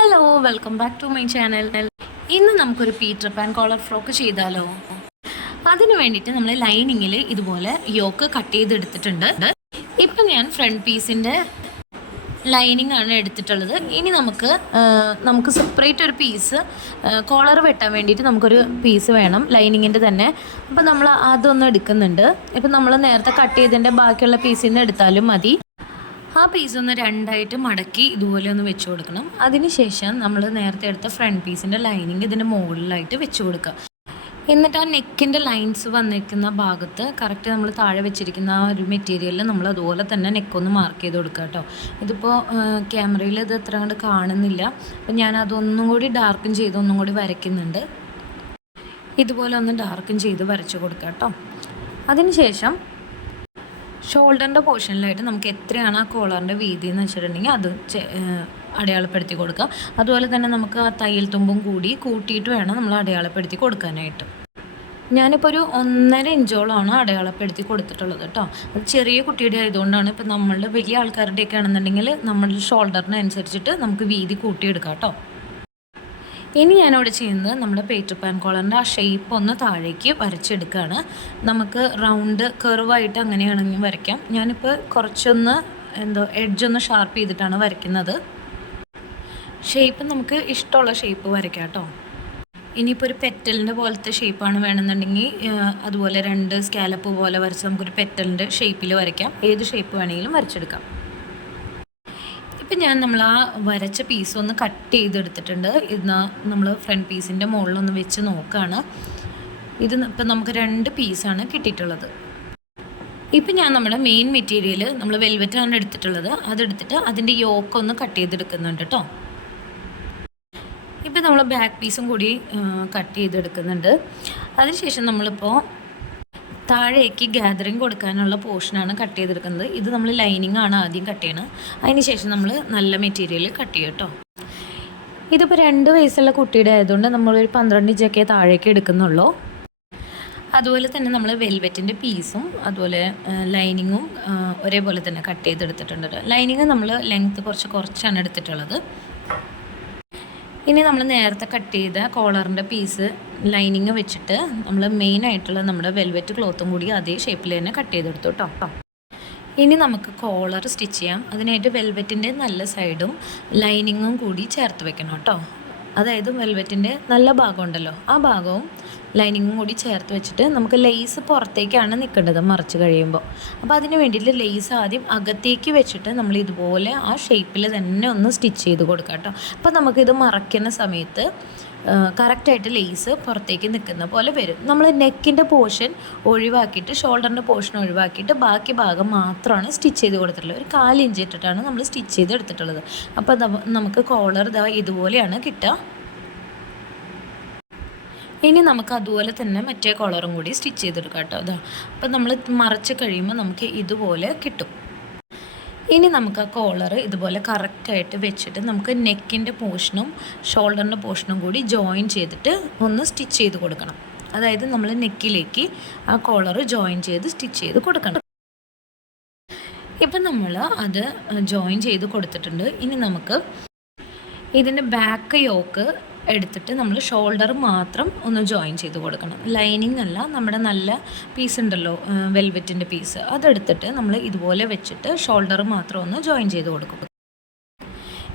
Hello welcome back to my channel. ഇന്ന് നമുക്കൊരു Peter pan collar frock ചെയ്താലോ? അതിന് വേണ്ടിയിട്ട് നമ്മൾ ലൈനിങ്ങിൽ ഇതുപോലെ യോക്ക് കട്ട് ചെയ്തെടുത്തിട്ടുണ്ട്. ഇപ്പം ഞാൻ ഫ്രണ്ട് പീസിൻ്റെ ലൈനിങ് ആണ് എടുത്തിട്ടുള്ളത്. ഇനി നമുക്ക് സെപ്പറേറ്റ് ഒരു പീസ് കോളർ വെട്ടാൻ വേണ്ടിയിട്ട് നമുക്കൊരു പീസ് വേണം ലൈനിങ്ങിൻ്റെ തന്നെ. അപ്പം നമ്മൾ അതൊന്ന് എടുക്കുന്നുണ്ട്. ഇപ്പം നമ്മൾ നേരത്തെ കട്ട് ചെയ്തതിൻ്റെ ബാക്കിയുള്ള പീസിൽ നിന്ന് എടുത്താലും മതി. ആ പീസ് ഒന്ന് രണ്ടായിട്ട് മടക്കി ഇതുപോലെ ഒന്ന് വെച്ച് കൊടുക്കണം. അതിനുശേഷം നമ്മൾ നേരത്തെ എടുത്ത ഫ്രണ്ട് പീസിൻ്റെ ലൈനിങ് ഇതിൻ്റെ മുകളിലായിട്ട് വെച്ച് കൊടുക്കുക. എന്നിട്ട് ആ നെക്കിൻ്റെ ലൈൻസ് വന്നിരിക്കുന്ന ഭാഗത്ത് കറക്റ്റ് നമ്മൾ താഴെ വെച്ചിരിക്കുന്ന ആ ഒരു മെറ്റീരിയലിൽ നമ്മൾ അതുപോലെ തന്നെ നെക്കൊന്ന് മാർക്ക് ചെയ്ത് കൊടുക്കുക കേട്ടോ. ഇതിപ്പോൾ ക്യാമറയിൽ ഇത് എത്ര കണ്ട് കാണുന്നില്ല. അപ്പം ഞാൻ അതൊന്നും കൂടി ഡാർക്കൻ ചെയ്ത് ഒന്നും കൂടി വരയ്ക്കുന്നുണ്ട്. ഇതുപോലെ ഒന്ന് ഡാർക്കൻ ചെയ്ത് വരച്ച് കൊടുക്കുക കേട്ടോ. അതിനുശേഷം ഷോൾഡറിൻ്റെ പോർഷനിലായിട്ട് നമുക്ക് എത്രയാണ് ആ കോളറിൻ്റെ വീതി എന്ന് വെച്ചിട്ടുണ്ടെങ്കിൽ അത് അടയാളപ്പെടുത്തി കൊടുക്കുക. അതുപോലെ തന്നെ നമുക്ക് ആ തയ്യൽ തുമ്പും കൂടി കൂട്ടിയിട്ട് വേണം നമ്മൾ അടയാളപ്പെടുത്തി കൊടുക്കാനായിട്ട്. ഞാനിപ്പോൾ ഒരു 1.5 ഇഞ്ചോളമാണ് അടയാളപ്പെടുത്തി കൊടുത്തിട്ടുള്ളത് കേട്ടോ. അത് ചെറിയ കുട്ടിയുടെ ആയതുകൊണ്ടാണ്. ഇപ്പോൾ നമ്മളുടെ വലിയ ആൾക്കാരുടെയൊക്കെ ആണെന്നുണ്ടെങ്കിൽ നമ്മളുടെ ഷോൾഡറിനനുസരിച്ചിട്ട് നമുക്ക് വീതി കൂട്ടിയെടുക്കാം കേട്ടോ. ഇനി ഞാനിവിടെ ചെയ്യുന്നത് നമ്മുടെ പീറ്റർ പാൻ കോളറിൻ്റെ ആ ഷേപ്പ് ഒന്ന് താഴേക്ക് വരച്ചെടുക്കുകയാണ്. നമുക്ക് റൗണ്ട് കർവായിട്ട് അങ്ങനെയാണെങ്കിൽ വരയ്ക്കാം. ഞാനിപ്പോൾ കുറച്ചൊന്ന് എഡ്ജൊന്ന് ഷാർപ്പ് ചെയ്തിട്ടാണ് വരയ്ക്കുന്നത്. ഷേപ്പ് നമുക്ക് ഇഷ്ടമുള്ള ഷേപ്പ് വരയ്ക്കാം കേട്ടോ. ഇനിയിപ്പോൾ ഒരു പെറ്റലിൻ്റെ പോലത്തെ ഷേപ്പാണ് വേണമെന്നുണ്ടെങ്കിൽ അതുപോലെ 2 സ്കാലപ്പ് പോലെ വരച്ച് നമുക്കൊരു പെറ്റലിൻ്റെ ഷേപ്പിൽ വരയ്ക്കാം. ഏത് ഷേപ്പ് വേണമെങ്കിലും വരച്ചെടുക്കാം. ഇപ്പം നമ്മൾ ആ വരച്ച പീസ് ഒന്ന് കട്ട് ചെയ്തെടുത്തിട്ടുണ്ട്. ഇന്ന് നമ്മൾ ഫ്രണ്ട് പീസിൻ്റെ മുകളിലൊന്ന് വെച്ച് നോക്കുകയാണ്. ഇപ്പം നമുക്ക് 2 പീസാണ് കിട്ടിയിട്ടുള്ളത്. ഇപ്പം ഞാൻ നമ്മുടെ മെയിൻ മെറ്റീരിയൽ നമ്മൾ വെൽവെറ്റാണ് എടുത്തിട്ടുള്ളത്. അതെടുത്തിട്ട് അതിൻ്റെ യോക്കൊന്ന് കട്ട് ചെയ്തെടുക്കുന്നുണ്ട് കേട്ടോ. ഇപ്പം നമ്മൾ ബാക്ക് പീസും കൂടി കട്ട് ചെയ്തെടുക്കുന്നുണ്ട്. അതിനുശേഷം നമ്മളിപ്പോൾ താഴേക്ക് ഗ്യാതറിങ് കൊടുക്കാനുള്ള പോർഷനാണ് കട്ട് ചെയ്തെടുക്കുന്നത്. ഇത് നമ്മൾ ലൈനിങ് ആണ് ആദ്യം കട്ട് ചെയ്യണം. അതിന് ശേഷം നമ്മൾ നല്ല മെറ്റീരിയൽ കട്ട് ചെയ്യും കേട്ടോ. ഇതിപ്പോൾ 2 വയസ്സുള്ള കുട്ടിയുടെ ആയതുകൊണ്ട് നമ്മളൊരു 12 ഇഞ്ചൊക്കെ താഴേക്ക് എടുക്കുന്നുള്ളൂ. അതുപോലെ തന്നെ നമ്മൾ വെൽവെറ്റിൻ്റെ പീസും അതുപോലെ ലൈനിങ്ങും ഒരേപോലെ തന്നെ കട്ട് ചെയ്തെടുത്തിട്ടുണ്ട്. ലൈനിങ് നമ്മൾ ലെങ്ത്ത് കുറച്ചാണ് എടുത്തിട്ടുള്ളത്. ഇനി നമ്മൾ നേരത്തെ കട്ട് ചെയ്ത കോളറിൻ്റെ പീസ് ലൈനിങ് വെച്ചിട്ട് നമ്മൾ മെയിനായിട്ടുള്ള നമ്മുടെ വെൽവെറ്റ് ക്ലോത്തും കൂടി അതേ ഷേപ്പിൽ തന്നെ കട്ട് ചെയ്തെടുത്തു കേട്ടോ. ഇനി നമുക്ക് കോളർ സ്റ്റിച്ച് ചെയ്യാം. അതിനായിട്ട് വെൽവെറ്റിൻ്റെ നല്ല സൈഡും ലൈനിങ്ങും കൂടി ചേർത്ത് വെക്കണം കേട്ടോ. അതായത് വെൽവെറ്റിൻ്റെ നല്ല ഭാഗം ഉണ്ടല്ലോ, ആ ഭാഗവും ലൈനിങ്ങും കൂടി ചേർത്ത് വെച്ചിട്ട് നമുക്ക് ലെയ്സ് പുറത്തേക്കാണ് നിൽക്കേണ്ടത് മറിച്ച് കഴിയുമ്പോൾ. അപ്പോൾ അതിന് വേണ്ടിയിട്ട് ലെയ്സ് ആദ്യം അകത്തേക്ക് വെച്ചിട്ട് നമ്മൾ ഇതുപോലെ ആ ഷേപ്പിൽ തന്നെ ഒന്ന് സ്റ്റിച്ച് ചെയ്ത് കൊടുക്കാം കേട്ടോ. അപ്പോൾ നമുക്കിത് മറയ്ക്കുന്ന സമയത്ത് കറക്റ്റായിട്ട് ലെയ്സ് പുറത്തേക്ക് നിൽക്കുന്ന പോലെ വരും. നമ്മൾ നെക്കിൻ്റെ പോർഷൻ ഒഴിവാക്കിയിട്ട് ഷോൾഡറിൻ്റെ പോർഷൻ ഒഴിവാക്കിയിട്ട് ബാക്കി ഭാഗം മാത്രമാണ് സ്റ്റിച്ച് ചെയ്ത് കൊടുത്തിട്ടുള്ളത്. ഒരു 4 ഇഞ്ച് ഇട്ടിട്ടാണ് നമ്മൾ സ്റ്റിച്ച് ചെയ്ത് എടുത്തിട്ടുള്ളത്. അപ്പോൾ നമുക്ക് കോളർ ഇതുപോലെയാണ് കിട്ടുക. ഇനി നമുക്ക് അതുപോലെ തന്നെ മറ്റേ കോളറും കൂടി സ്റ്റിച്ച് ചെയ്തെടുക്കാം കേട്ടോ. അപ്പോൾ നമ്മൾ മറച്ച് കഴിയുമ്പോൾ നമുക്ക് ഇതുപോലെ കിട്ടും. ഇനി നമുക്ക് ആ കോളർ ഇതുപോലെ കറക്റ്റായിട്ട് വെച്ചിട്ട് നമുക്ക് നെക്കിൻ്റെ പോർഷനും ഷോൾഡറിൻ്റെ പോർഷനും കൂടി ജോയിൻ ചെയ്തിട്ട് ഒന്ന് സ്റ്റിച്ച് ചെയ്ത് കൊടുക്കണം. അതായത് നമ്മൾ നെക്കിലേക്ക് ആ കോളർ ജോയിൻ ചെയ്ത് സ്റ്റിച്ച് ചെയ്ത് കൊടുക്കണം. ഇപ്പം നമ്മൾ അത് ജോയിൻ ചെയ്ത് കൊടുത്തിട്ടുണ്ട്. ഇനി നമുക്ക് ഇതിൻ്റെ ബാക്ക് യോക്ക് എടുത്തിട്ട് നമ്മൾ ഷോൾഡർ മാത്രം ഒന്ന് ജോയിൻ ചെയ്ത് കൊടുക്കണം. ലൈനിങ് അല്ല, നമ്മുടെ നല്ല പീസ് ഉണ്ടല്ലോ വെൽവെറ്റിൻ്റെ പീസ്, അതെടുത്തിട്ട് നമ്മൾ ഇതുപോലെ വെച്ചിട്ട് ഷോൾഡർ മാത്രം ഒന്ന് ജോയിൻ ചെയ്ത് കൊടുക്കും.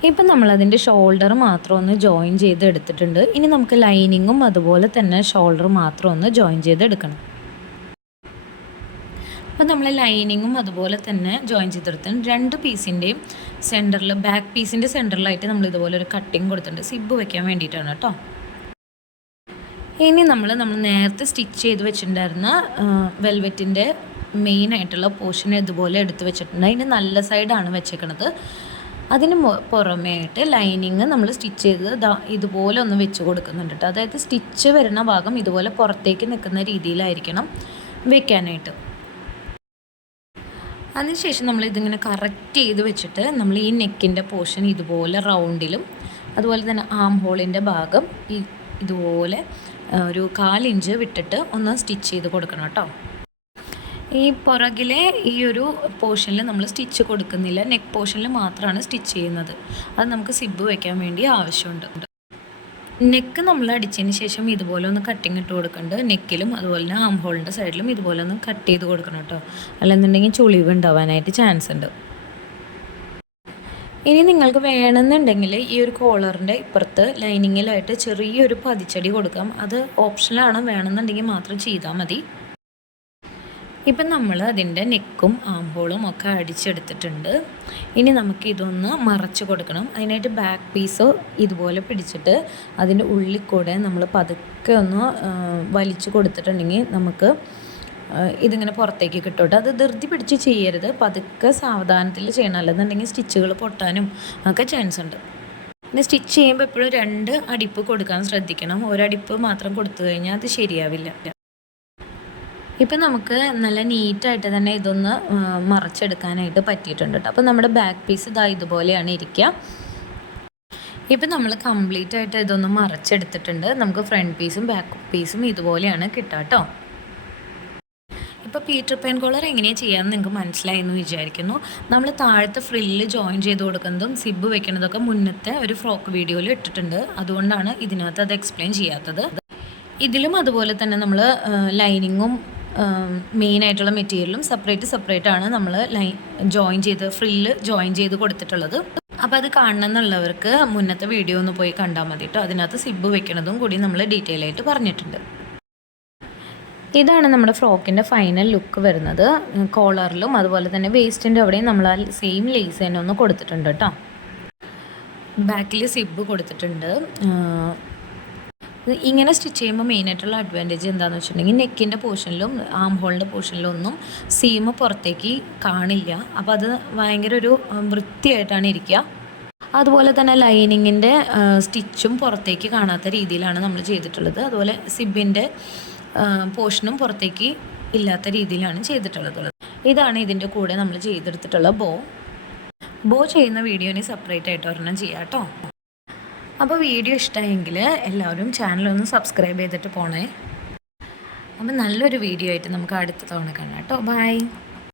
ഇപ്പം നമ്മളതിൻ്റെ ഷോൾഡർ മാത്രം ഒന്ന് ജോയിൻ ചെയ്ത് എടുത്തിട്ടുണ്ട്. ഇനി നമുക്ക് ലൈനിങ്ങും അതുപോലെ തന്നെ ഷോൾഡർ മാത്രം ഒന്ന് ജോയിൻ ചെയ്ത് എടുക്കണം. അപ്പോൾ നമ്മൾ ലൈനിങ്ങും അതുപോലെ തന്നെ ജോയിൻ ചെയ്തെടുത്തിട്ട് 2 പീസിൻ്റെയും സെൻറ്ററിൽ ബാക്ക് പീസിൻ്റെ സെൻറ്ററിലായിട്ട് നമ്മൾ ഇതുപോലെ ഒരു കട്ടിങ് കൊടുത്തിട്ടുണ്ട്. സിബ് വെക്കാൻ വേണ്ടിയിട്ടാണ് കേട്ടോ. ഇനി നമ്മൾ നേരത്തെ സ്റ്റിച്ച് ചെയ്ത് വെച്ചിട്ടുണ്ടായിരുന്ന വെൽവെറ്റിൻ്റെ മെയിനായിട്ടുള്ള പോർഷൻ ഇതുപോലെ എടുത്ത് വെച്ചിട്ടുണ്ട്. അതിന് നല്ല സൈഡാണ് വെച്ചേക്കണത്. അതിന് പുറമേ ആയിട്ട് ലൈനിങ് നമ്മൾ സ്റ്റിച്ച് ചെയ്ത് ഇതുപോലെ ഒന്ന് വെച്ച് കൊടുക്കുന്നുണ്ട് കേട്ടോ. അതായത് സ്റ്റിച്ച് വരുന്ന ഭാഗം ഇതുപോലെ പുറത്തേക്ക് നിൽക്കുന്ന രീതിയിലായിരിക്കണം വെക്കാനായിട്ട്. അതിനുശേഷം നമ്മൾ ഇതിങ്ങനെ കറക്റ്റ് ചെയ്ത് വെച്ചിട്ട് നമ്മൾ ഈ നെക്കിൻ്റെ പോർഷൻ ഇതുപോലെ റൗണ്ടിലും അതുപോലെ തന്നെ ആം ഹോളിൻ്റെ ഭാഗം ഇതുപോലെ ഒരു 4 ഇഞ്ച് വിട്ടിട്ട് ഒന്ന് സ്റ്റിച്ച് ചെയ്ത് കൊടുക്കണം കേട്ടോ. ഈ പുറകിലെ ഈ ഒരു പോർഷനിൽ നമ്മൾ സ്റ്റിച്ച് കൊടുക്കുന്നില്ല, നെക്ക് പോർഷനിൽ മാത്രമാണ് സ്റ്റിച്ച് ചെയ്യുന്നത്. അത് നമുക്ക് സിബ് വയ്ക്കാൻ വേണ്ടി ആവശ്യമുണ്ട്. നെക്ക് നമ്മൾ അടിച്ചതിന് ശേഷം ഇതുപോലെ ഒന്ന് കട്ടിങ് ഇട്ട് കൊടുക്കുന്നുണ്ട്. നെക്കിലും അതുപോലെ തന്നെ ആം ഹോളിൻ്റെ സൈഡിലും ഇതുപോലെ ഒന്ന് കട്ട് ചെയ്ത് കൊടുക്കണം കേട്ടോ, അല്ലെന്നുണ്ടെങ്കിൽ ചുളിവ് ഉണ്ടാവാനായിട്ട് ചാൻസ് ഉണ്ട്. ഇനി നിങ്ങൾക്ക് വേണമെന്നുണ്ടെങ്കിൽ ഈ ഒരു കോളറിൻ്റെ ഇപ്പുറത്ത് ലൈനിങ്ങിലായിട്ട് ചെറിയൊരു പതിച്ചടി കൊടുക്കാം. അത് ഓപ്ഷനാണ്, വേണമെന്നുണ്ടെങ്കിൽ മാത്രം ചെയ്താൽ മതി. ഇപ്പം നമ്മൾ അതിൻ്റെ നെക്കും ആം ഹോളും ഒക്കെ അടിച്ചെടുത്തിട്ടുണ്ട്. ഇനി നമുക്ക് ഇതൊന്ന് മറച്ച് കൊടുക്കണം. അതിനായിട്ട് ബാക്ക് പീസ് ഇതുപോലെ പിടിച്ചിട്ട് അതിൻ്റെ ഉള്ളിൽ കൂടെ നമ്മൾ പതുക്കെ ഒന്ന് വലിച്ചു കൊടുത്തിട്ടുണ്ടെങ്കിൽ നമുക്ക് ഇതിങ്ങനെ പുറത്തേക്ക് കിട്ടും. അത് ധൃതി പിടിച്ച് ചെയ്യരുത്, പതുക്കെ സാവധാനത്തിൽ ചെയ്യണം, അല്ലെന്നുണ്ടെങ്കിൽ സ്റ്റിച്ചുകൾ പൊട്ടാനും ഒക്കെ ചാൻസ് ഉണ്ട്. പിന്നെ സ്റ്റിച്ച് ചെയ്യുമ്പോൾ എപ്പോഴും 2 അടിപ്പ് കൊടുക്കാൻ ശ്രദ്ധിക്കണം. ഒരടിപ്പ് മാത്രം കൊടുത്തു കഴിഞ്ഞാൽ അത് ശരിയാവില്ല. ഇപ്പം നമുക്ക് നല്ല നീറ്റായിട്ട് തന്നെ ഇതൊന്ന് മറച്ചെടുക്കാനായിട്ട് പറ്റിയിട്ടുണ്ട് കേട്ടോ. അപ്പോൾ നമ്മുടെ ബാക്ക് പീസ് ഇതുപോലെയാണ് ഇരിക്കുക. ഇപ്പം നമ്മൾ കംപ്ലീറ്റ് ആയിട്ട് ഇതൊന്ന് മറച്ചെടുത്തിട്ടുണ്ട്. നമുക്ക് ഫ്രണ്ട് പീസും ബാക്ക് പീസും ഇതുപോലെയാണ് കിട്ടുക കേട്ടോ. ഇപ്പോൾ പീറ്റർ പാൻ കോളർ എങ്ങനെയാണ് ചെയ്യാമെന്ന് നിങ്ങൾക്ക് മനസ്സിലായി എന്ന് വിചാരിക്കുന്നു. നമ്മൾ താഴത്തെ ഫ്രില്ല് ജോയിൻ ചെയ്ത് കൊടുക്കുന്നതും സിബ് വെക്കുന്നതൊക്കെ മുന്നത്തെ ഒരു ഫ്രോക്ക് വീഡിയോയിൽ ഇട്ടിട്ടുണ്ട്. അതുകൊണ്ടാണ് ഇതിനകത്ത് അത് എക്സ്പ്ലെയിൻ ചെയ്യാത്തത്. ഇതിലും അതുപോലെ തന്നെ നമ്മൾ ലൈനിങ്ങും മെയിനായിട്ടുള്ള മെറ്റീരിയലും സെപ്പറേറ്റ് ആണ് നമ്മൾ ഫ്രില്ല് ജോയിൻ ചെയ്ത് കൊടുത്തിട്ടുള്ളത്. അപ്പോൾ അത് കാണണമെന്നുള്ളവർക്ക് മുന്നത്തെ വീഡിയോ ഒന്ന് പോയി കണ്ടാൽ മതി കേട്ടോ. അതിനകത്ത് സിബ് വെക്കുന്നതും കൂടി നമ്മൾ ഡീറ്റെയിൽ ആയിട്ട് പറഞ്ഞിട്ടുണ്ട്. ഇതാണ് നമ്മുടെ ഫ്രോക്കിൻ്റെ ഫൈനൽ ലുക്ക് വരുന്നത്. കോളറിലും അതുപോലെ തന്നെ വേസ്റ്റിൻ്റെ അവിടെയും നമ്മൾ ആ സെയിം ലേസ് തന്നെ ഒന്ന് കൊടുത്തിട്ടുണ്ട് കേട്ടോ. ബാക്കിൽ സിബ് കൊടുത്തിട്ടുണ്ട്. ഇങ്ങനെ സ്റ്റിച്ച് ചെയ്യുമ്പോൾ മെയിനായിട്ടുള്ള അഡ്വാൻറ്റേജ് എന്താണെന്ന് വെച്ചിട്ടുണ്ടെങ്കിൽ നെക്കിൻ്റെ പോർഷനിലും ആം ഹോളിൻ്റെ പോർഷനിലും ഒന്നും സീമ് പുറത്തേക്ക് കാണില്ല. അപ്പോൾ അത് ഭയങ്കര ഒരു വൃത്തിയായിട്ടാണ് ഇരിക്കുക. അതുപോലെ തന്നെ ലൈനിങ്ങിൻ്റെ സ്റ്റിച്ചും പുറത്തേക്ക് കാണാത്ത രീതിയിലാണ് നമ്മൾ ചെയ്തിട്ടുള്ളത്. അതുപോലെ സിബിൻ്റെ പോർഷനും പുറത്തേക്ക് ഇല്ലാത്ത രീതിയിലാണ് ചെയ്തിട്ടുള്ളത്. ഇതാണ് ഇതിൻ്റെ കൂടെ നമ്മൾ ചെയ്തെടുത്തിട്ടുള്ള ബോ ചെയ്യുന്ന വീഡിയോന് സെപ്പറേറ്റ് ആയിട്ട് ഒരെണ്ണം ചെയ്യാം കേട്ടോ. അപ്പോൾ വീഡിയോ ഇഷ്ടമായെങ്കിൽ എല്ലാവരും ചാനലൊന്ന് സബ്സ്ക്രൈബ് ചെയ്തിട്ട് പോണേ. അപ്പോൾ നല്ലൊരു വീഡിയോ ആയിട്ട് നമുക്ക് അടുത്ത തവണ കാണാം കേട്ടോ. ബൈ.